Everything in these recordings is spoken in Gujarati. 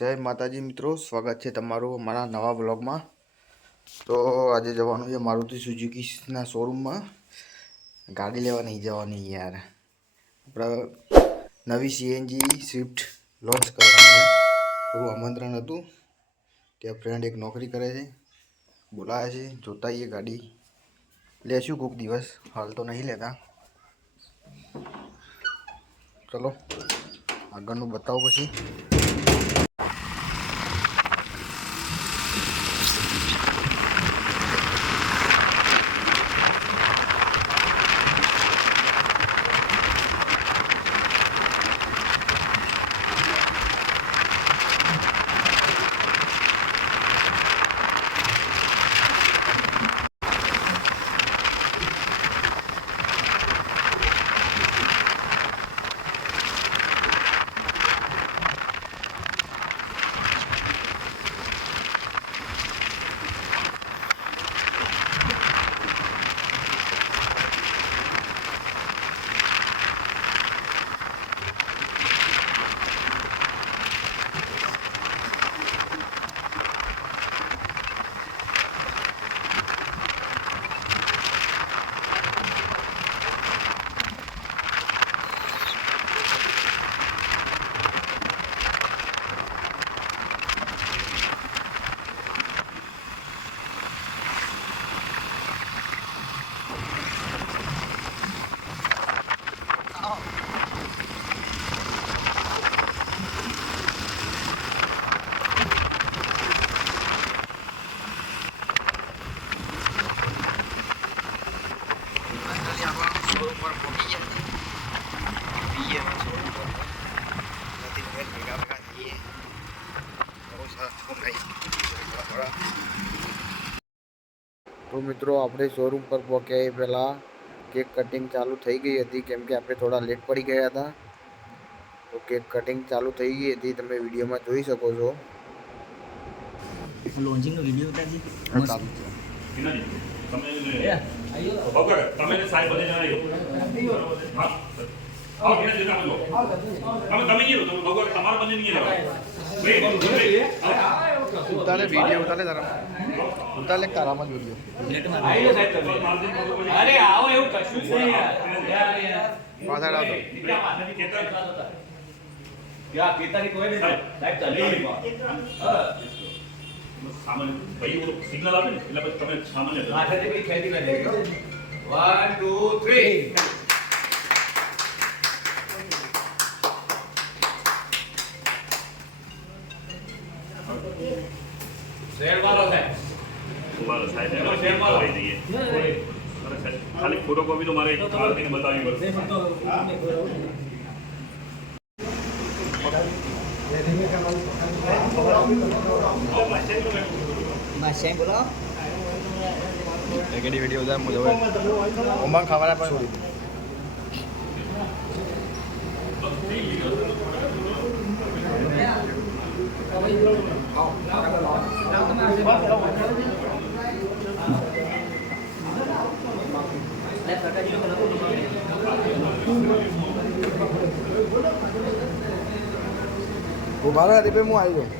જય માતાજી મિત્રો, સ્વાગત છે તમારું અમારા નવા બ્લોગમાં તો આજે જવાનું છે મારુતિ સુઝુકીના શોરૂમમાં. ગાડી લેવા નહીં જવાની યાર. આપણે નવી સીએનજી સ્વિફ્ટ લોન્ચ કરવાની થોડું આમંત્રણ હતું. ત્યાં ફ્રેન્ડ એક નોકરી કરે છે. બોલાવે છે, જોતા ગાડી. લેશું કોઈક દિવસ. હાલ તો નહીં લેતા. ચલો, આગળનું બતાવો પછી ફાઇનલી આપણા શોરૂમ પર પહોંચી ગયા છે બીએના શોરૂમ પર નથી ભેગા ભેગા થઈએ બહુ સરસ તો મિત્રો આપણે શોરૂમ પર પહોંચ્યા એ પહેલાં કેક કટિંગ ચાલુ થઈ ગઈ હતી કેમ કે આપણે થોડા લેટ પડી ગયા હતા. તો કેક કટિંગ ચાલુ થઈ ગઈ હતી તમે વિડીયોમાં જોઈ શકો છો. લોન્ચિંગનો વીડિયો ઉતારજે તમે ઓકે તમે ને સાહેબ બધે જણાવી આવો કિનારી જતા બોલો તમે તમે નહીં તમે ભગવાન તમારા બંને નહીં લેવા ઉતારે વીડિયો ઉતારે તારા ઉતારે તારામાં જ વીડિયો અરે આવો એવું કશું જ યાર. યાર, યાર. પાછળ આવતો યાર, પિતાની કોઈ નહીં. સાહેબ, ચાલી. સામાન્ય ભાઈ બધું સિગ્નલ આપે ને એટલે પછી તમે સામાન્ય. માથેથી કઈ ખેતી લેજો. One, two, three. શેર સાહેબ. ઊભા રહો, સાહેબ એનો ખાલી ફોટોકોપી તો મારે મારુતિને બતાવી પડશે માસ્યાઈ બોલાવો નેગેટિવ વીડિયો ઉતાર મુજબ ઓમાં ખાવાના પણ ઊભા રહે હું આવી જાઉં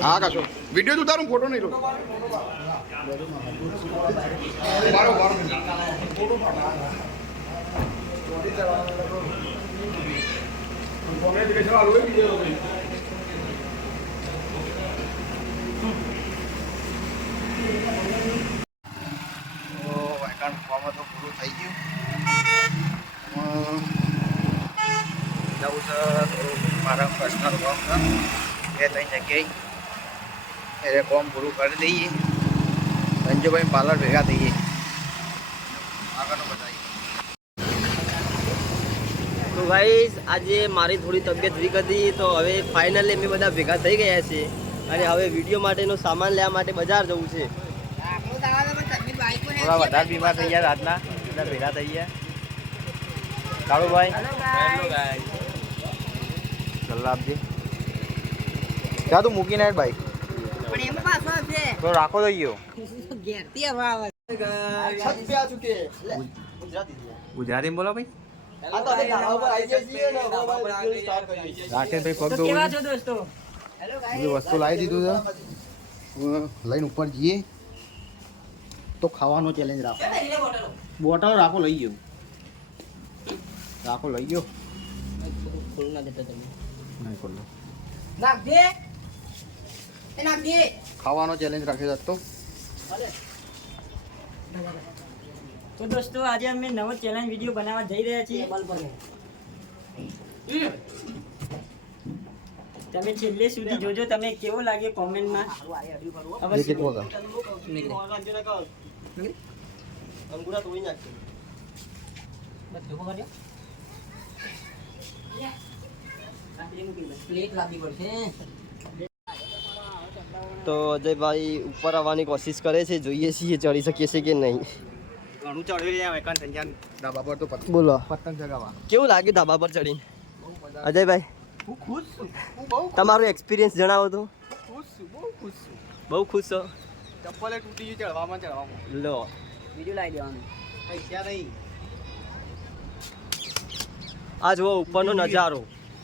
હા કાશો. વીડિયો જ ઉતારું ફોટો નહીં લો બારો બારો તો વાયકાણ ફોર્મ તો પૂરું થઈ ગયું જવું છે થોડું મારા પર્સનલ કામ છે બે ત્રણ જગ્યાએ એટલે કોમ પૂરું કરી દઈએ. સંજુભાઈ પાર્લર ભેગા થઈએ. આગળનું બતાવીએ. તો ભાઈ આજે મારી થોડી તબિયત વીક હતી તો હવે ફાઇનલી અમે બધા ભેગા થઈ ગયા છે. અને હવે વીડિયો માટેનો સામાન લેવા માટે બજાર જવું છે. થોડા વધારે બીમાર થઈ ગયા રાતના બધા ભેગા થઈ ગયા. કાળુભાઈ? સલાહ આપજે. ક્યાં તું મૂકીને નાખ બાઈક પણ એમાં પાછો આવશે. તો રાખો તો ગયો. ગુજરાતી બોલો ભાઈ. વસ્તુ લાવી દીધું છે. લઈને ઉપર જઈએ. તો ખાવાનો ચેલેન્જ રાખો. બોટલ? રાખો લઈ ગયો. રાખો લઈ ગયો. ખોલ તમે. નહીં કરલો નાખ દે. એ નાખ દે. ખાવાનો ચેલેન્જ રાખ્યો છે તો તો દોસ્તો આજે અમે નવો ચેલેન્જ વીડિયો બનાવવા જઈ રહ્યા છીએ. તમે છેલ્લે સુધી જોજો તમે કેવો લાગે કોમેન્ટમાં? વગર અંગૂરા તોડી નાખજો. તો અજયભાઈ ઉપર આવવાની કોશિશ કરે છે જોઈએ છીએ ચડી શકીએ છીએ કે નહીં? ઘણું ચડી રહ્યા એકાંત સંજાન ધાબા પર તો બોલો. પતંગ ચગાવવા કેવું લાગ્યું ધાબા પર ચડીને? અજયભાઈ? હું ખુશ છું. હું બહુ તમારો એક્સપિરિયન્સ જણાવો તો. ખુશ છું બહુ ખુશ છું. બહુ ખુશ છો? ચપ્પલે તૂટી ગઈ ચડવામાં ચડવામાં. લો. બીજું લાવી દેવાનું. પૈસા નહીં. આ જુઓ ઉપરનો નજારો.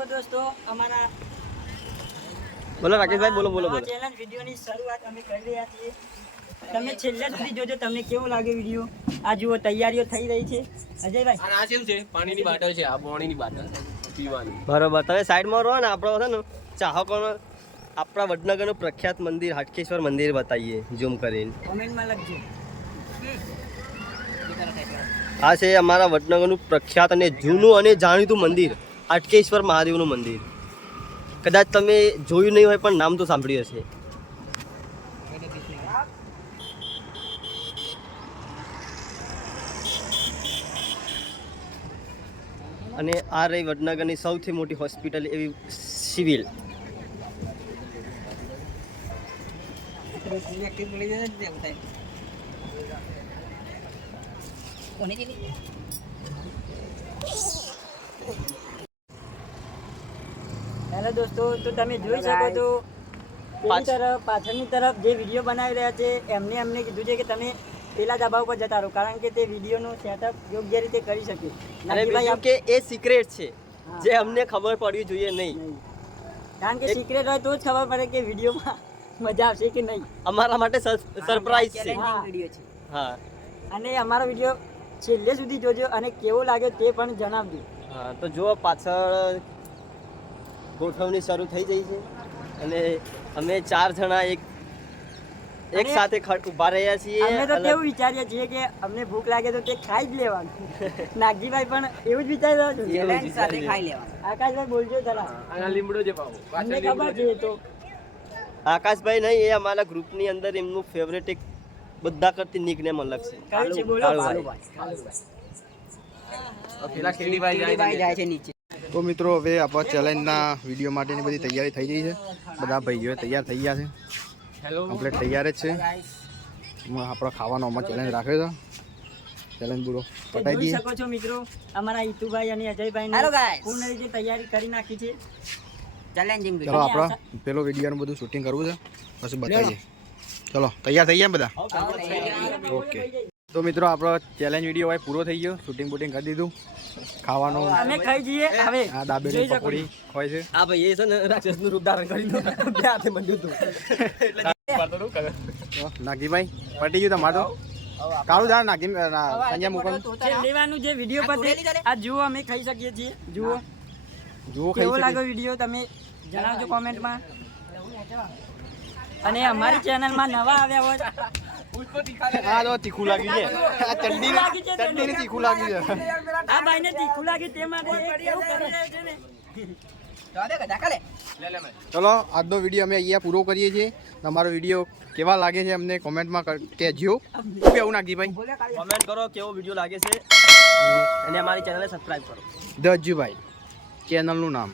જુઓ દોસ્તો અમારા બોલો રાકેશભાઈ બોલો બોલો બોલો. ચેલેન્જ વિડીયોની શરૂઆત અમે કરી રહ્યા છીએ. તમે છેલ્લે સુધી જોજો તમને કેવો લાગે વીડિયો? આ જુઓ તૈયારીઓ થઈ રહી છે. અજયભાઈ. આ શું છે? પાણીની બાટલ છે આ પાણીની બાટલ પીવાની. બરોબર. તમે સાઈડમાં રહો ને આપણો છે ને ચાહકોનો આપણા વડનગરનું પ્રખ્યાત મંદિર હાટકેશ્વર મંદિર બતાવીએ ઝૂમ કરીને. કોમેન્ટમાં લખજો. આ છે અમારા વડનગરનું પ્રખ્યાત અને જૂનું અને જાણીતું મંદિર. હાટકેશ્વર મહાદેવનું મંદિર. કદાચ તમે જોયું નહીં હોય પણ નામ તો સાંભળ્યું હશે. અને આ રહી વડનગરની સૌથી મોટી હોસ્પિટલ એવી સિવિલ? હેલો દોસ્તો તો તમે જોઈ શકો છો પેલી તરફ પાછળની તરફ જે વીડિયો બનાવી રહ્યા છે એમને એમને કીધું છે કે તમે પેલા દબાવ પર જતા રહો કારણ કે તે વિડીયોનું સેટઅપ યોગ્ય રીતે કરી શકે. અને બીજું કે એ સિક્રેટ છે જે અમને ખબર પડવી જોઈએ નહીં. કારણ કે સિક્રેટ હોય તો જ ખબર પડે કે વિડીયોમાં મજા આવશે કે નહીં. અમારા માટે સરપ્રાઈઝ છે. હા. હા. અને અમારો વીડિયો છેલ્લે સુધી જોજો અને કેવો લાગ્યો તે પણ જણાવજો. હા તો જુઓ પાછળ ગોઠવણી શરૂ થઈ ગઈ છે અને અમે ચાર જણા એક એક સાથે ઊભા રહ્યા છીએ અમે તો એવું વિચારીએ છીએ કે અમને ભૂખ લાગે તો તે ખાઈ જ લેવાનું. નાગજીભાઈ પણ એવું જ વિચારી રહ્યો છે જ વિચારી રહ્યા. આકાશભાઈ બોલજો જરા. આ લીમડો જે પાવો અમને ખબર છે તો. આકાશભાઈ નહીં એ અમારા ગ્રુપની અંદર એમનું ફેવરેટ એક બધા કરતી નિકનેમ અલગ છે. બોલો. કાળુભાઈ. પેલા ખેડીભાઈ જાય છે તો મિત્રો હવે આપણા ચેલેન્જના વીડિયો માટેની બધી તૈયારી થઈ ગઈ છે. બધા ભાઈઓ તૈયાર થઈ ગયા છે. કમ્પ્લેટ તૈયાર જ છે. એમાં આપણો ખાવાનો અમારે ચેલેન્જ રાખ્યો છે. ચેલેન્જ પૂરો પટાઈ દઈએ. શકો છો મિત્રો અમારા હિતુભાઈ અને અજયભાઈ. પૂર્ણ રીતે તૈયારી કરી નાખી છે. ચેલેન્જિંગ ચલો આપણે પેલો વિડીયોનું બધું શૂટિંગ કરવું છે. પછી બતાવીએ. ચલો તૈયાર થઈ ગયા બધા? ઓકે તો મિત્રો આપણો ચેલેન્જ વીડિયો ભાઈ પૂરો થઈ ગયો. શૂટિંગ બુટિંગ કરી દીધું. ખાવાનું. અમે ખાઈ જઈએ. હવે આ દાબેલી પકોડી ખવાય છે. આ ભાઈ એ છે ને રાક્ષસનું રૂપ ધારણ કરી દીધું. બે હાથે મંડ્યું હતું. તો નાગીભાઈ પટી ગયું તમારું? કાળું જા નાગી સંજય મુકલ લેવાનું જે વીડિયો પર આ જુઓ અમે ખાઈ શકીએ છીએ. જુઓ. જુઓ કેવો લાગ્યો વીડિયો તમે જણાવજો કોમેન્ટમાં અને અમારી ચેનલમાં નવા આવ્યા હોય આ તો તીખું લાગ્યું છે આ ચંડી લાગી છે તીખું લાગી છે આ ભાઈને તીખું લાગે તે માટે એ કેવું કરી રહ્યા છે ને. ચલો આજનો વીડિયો અમે અહીંયા પૂરો કરીએ છીએ. તમારો વીડિયો કેવા લાગે છે અમને કોમેન્ટમાં કહેજો. શું કેવું નાગજીભાઈ કોમેન્ટ કરો કેવો વીડિયો લાગે છે. અને અમારી ચેનલને સબસ્ક્રાઈબ કરો. દજ્જુભાઈ ચેનલનું નામ.